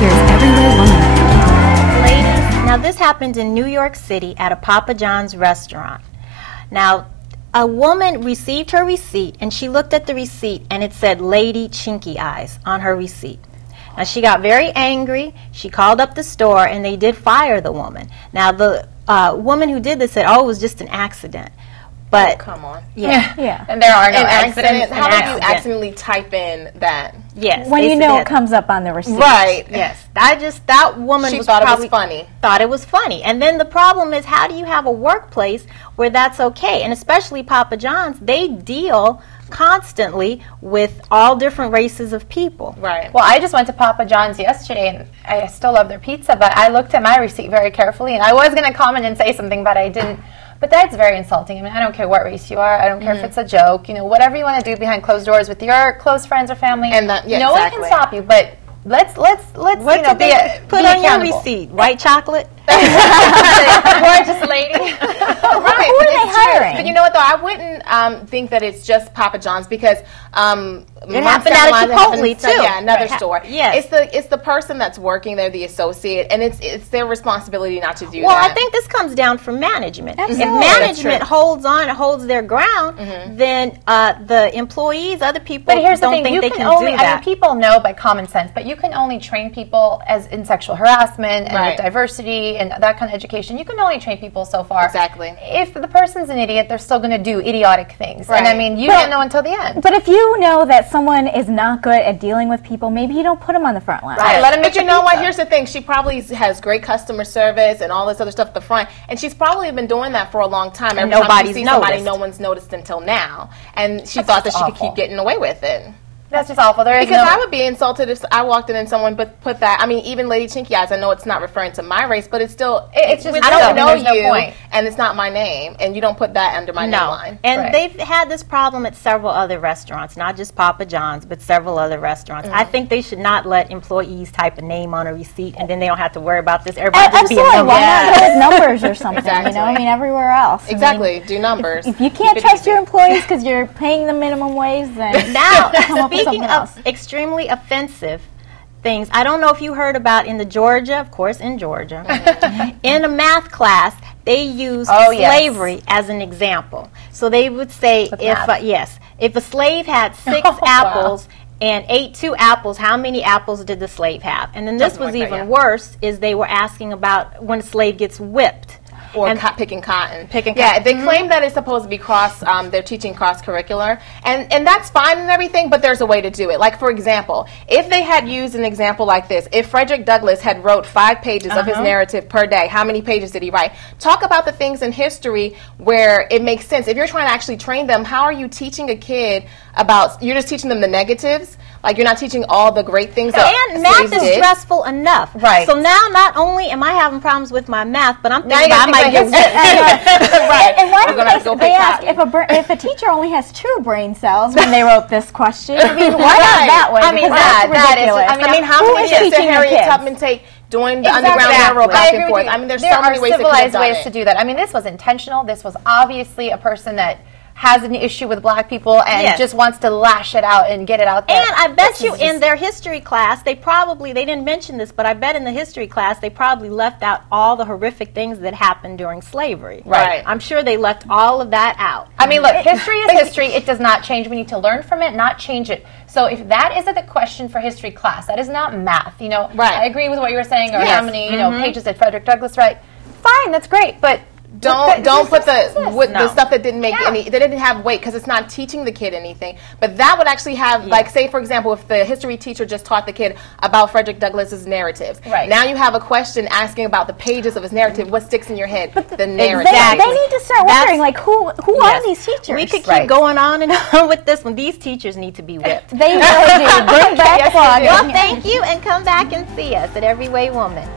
Here's Everyday Woman. Ladies, now this happened in New York City at a Papa John's restaurant. Now, a woman received her receipt, and she looked at the receipt, and it said Lady Chinky Eyes on her receipt. Now, she got very angry. She called up the store, and they did fire the woman. Now, the woman who did this said, oh, it was just an accident. But, oh, come on. Yeah. And there are no accidents. accidents. How did you accidentally type in that? Yes. When you know it comes up on the receipt. Right. Yes. That woman She was thought probably it was funny. Thought it was funny. And then the problem is, how do you have a workplace where that's okay? And especially Papa John's, they deal constantly with all different races of people. Right. Well, I just went to Papa John's yesterday, and I still love their pizza, but I looked at my receipt very carefully, and I was going to comment and say something, but I didn't. But that's very insulting. I mean, I don't care what race you are. I don't care if it's a joke. You know, whatever you want to do behind closed doors with your close friends or family, And that, yeah, no exactly. one can stop you. But let's What you know, did they put on your accountable. receipt? White chocolate? Gorgeous lady. Right. Who are they hiring? But you know what, though? I wouldn't think that it's just Papa John's, because It happened at a Chipotle, too. Yeah, another Right. store. Yes. It's the person that's working there, the associate, and it's their responsibility not to do Well, that. I think this comes down from management. Absolutely. If management holds their ground, then the employees, other people, But here's the don't thing: think you they can can only. do I that. mean, people know by common sense, but you can only train people as in sexual harassment and Right. with diversity and that kind of education. You can only train people so far. Exactly. If the person's an idiot, they're still going to do idiotic things, and I Right. mean, you don't know until the end. But if you know that someone is not good at dealing with people, maybe you don't put them on the front line. Right. Let 'em make But you the know what? pizza. Here's the thing. She probably has great customer service and all this other stuff at the front, and she's probably been doing that for a long time. Every time nobody's she sees somebody, noticed. no one's noticed until now, and she That's thought that just she could awful. keep getting away with it. That's just awful. There is Because no. I would be insulted if I walked in and someone put that. I mean, even Lady Chinky Eyes. I know it's not referring to my race, but it's still. It's just I don't silly. know There's no you, point. and it's not my name, and you don't put that under my name line. And Right. they've had this problem at several other restaurants, not just Papa John's, but several other restaurants. I think they should not let employees type a name on a receipt, and then they don't have to worry about this. Everybody just being Absolutely. Why not numbers. go with numbers or something? You know, I Exactly. mean, everywhere else. I mean, Exactly. Do numbers. if you Keep can't it trust easy. your employees because you're paying them minimum wage, then Now, come up with speaking something of else. extremely offensive things, I don't know if you heard about in the Georgia, of course, in Georgia, in a math class, they used Oh, yes. slavery as an example. So they would say, With if math. if a slave had 6 Oh, wow. apples and ate 2 apples, how many apples did the slave have? And then this Something was like that, even yeah. worse, is they were asking about when a slave gets whipped. Or And- picking cotton. Picking Yeah, cotton. they claim that it's supposed to be they're teaching cross-curricular, and that's fine and everything, but there's a way to do it. Like, for example, if they had used an example like this, if Frederick Douglass had wrote 5 pages of his narrative per day, how many pages did he write? Talk about the things in history where it makes sense. If you're trying to actually train them, how are you teaching a kid about, you're just teaching them the negatives? Like, you're not teaching all the great things that And math slaves is did. stressful enough. Right. So now not only am I having problems with my math, but I'm Now thinking you I gotta might think get about whipped. Right. And why We're gonna have to go don't they pick ask cotton. if a teacher only has 2 brain cells when they wrote this question? I mean, why not Right. that way? I mean, Because that that's is- ridiculous. I mean, how Who many is years did teaching your Harriet kids? Tubman take doing the Exactly. Underground Railroad I back agree and with forth? you. I mean, there's there so many are ways they could have civilized done ways it. to do that. I mean, this was intentional. This was obviously a person that has an issue with black people and Yes. just wants to lash it out and get it out there. And I bet This you is in just- their history class, they didn't mention this, but I bet in the history class, they probably left out all the horrific things that happened during slavery. Right. I'm sure they left all of that out. I mean, look, history is history. It does not change. We need to learn from it, not change it. So if that isn't the question for history class, that is not math. You know, Right. I agree with what you were saying, or Yes. how many pages did Frederick Douglass write. Fine, that's great, but Don't put the No. stuff that didn't make any, that didn't have weight, because it's not teaching the kid anything. But that would actually have, like, say for example, if the history teacher just taught the kid about Frederick Douglass's narratives. Right. Now you have a question asking about the pages of his narrative. What sticks in your head? The narrative. They need to start That's- wondering, like, who Yes. are these teachers? We could keep Right. going on and on with this one. These teachers need to be whipped. They really do. Bring back Yes, fun. they do. Well, thank you, and come back and see us at Every Way Woman.